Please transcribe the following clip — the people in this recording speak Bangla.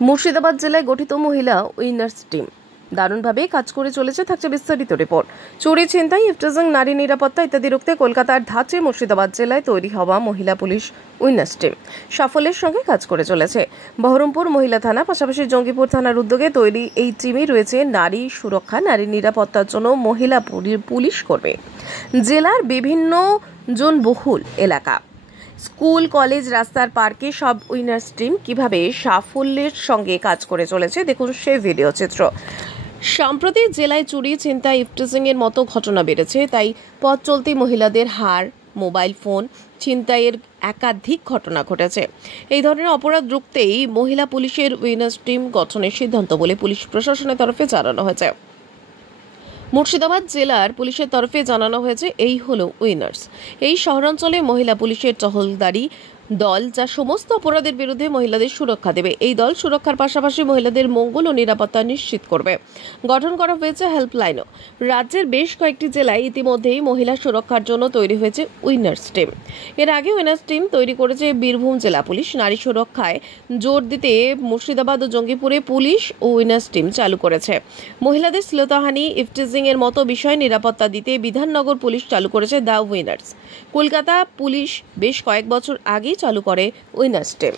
মুর্শিদাবাদ জেলায় গঠিত মহিলা উইনার্স টিম দারুণভাবে কাজ করে চলেছে। থাকছে বিস্তারিত রিপোর্ট। চুরি, ছিনতাই, ইফটিজিং, নারী নিরাপত্তা ইত্যাদি রুখতে কলকাতার ধাঁচে মুর্শিদাবাদ জেলায় তৈরি হওয়া মহিলা পুলিশ উইনার্স টিম সাফল্যের সঙ্গে কাজ করে চলেছে। বহরমপুর মহিলা থানা পাশাপাশি জঙ্গিপুর থানার উদ্যোগে তৈরি এই টিমে রয়েছে নারী সুরক্ষা, নারী নিরাপত্তার জন্য মহিলা পুলিশ কর্মী। জেলার বিভিন্ন জনবহুল এলাকা, স্কুল, কলেজ, রাস্তার পার্কে সব উইনার্স টিম কিভাবে সাফল্যের সঙ্গে কাজ করে চলেছে দেখুন সেই ভিডিও চিত্র। সম্প্রতি জেলায় চুরি, ছিনতাই, ইফটিজিং এর মতো ঘটনা বেড়েছে, তাই পথ চলতি মহিলাদের হার, মোবাইল ফোন ছিনতাইয়ের একাধিক ঘটনা ঘটেছে। এই ধরনের অপরাধ রুখতেই মহিলা পুলিশের উইনার্স টিম গঠনের সিদ্ধান্ত বলে পুলিশ প্রশাসনের তরফে জানানো হয়েছে। মুর্শিদাবাদ জেলার পুলিশের তরফে জানানো হয়েছে এই হলো উইনার্স। এই শহরাঞ্চলে মহিলা পুলিশের টহলদারি দল, যা সমস্ত অপরাধের বিরুদ্ধে মহিলাদের সুরক্ষা দেবে। এই দল সুরক্ষার পাশাপাশি মহিলাদের মঙ্গল ও নিরাপত্তা নিশ্চিত করবে। গঠন করা হয়েছে হেল্পলাইনও। রাজ্যের বেশ কয়েকটি জেলায় ইতিমধ্যেই মহিলা সুরক্ষার জন্য তৈরি হয়েছে উইনার্স টিম। এর আগে উইনার্স টিম তৈরি করেছে বীরভূম জেলা পুলিশ। নারী সুরক্ষায় জোর দিতে মুর্শিদাবাদ ও জঙ্গিপুরে পুলিশ ও উইনার্স টিম চালু করেছে। মহিলাদের শ্লীলতাহানি, ইফটিজিং এর মতো বিষয়ে নিরাপত্তা দিতে বিধাননগর পুলিশ চালু করেছে দ্য উইনার্স। কলকাতা পুলিশ বেশ কয়েক বছর আগে চালু করে উইনার্স টিম।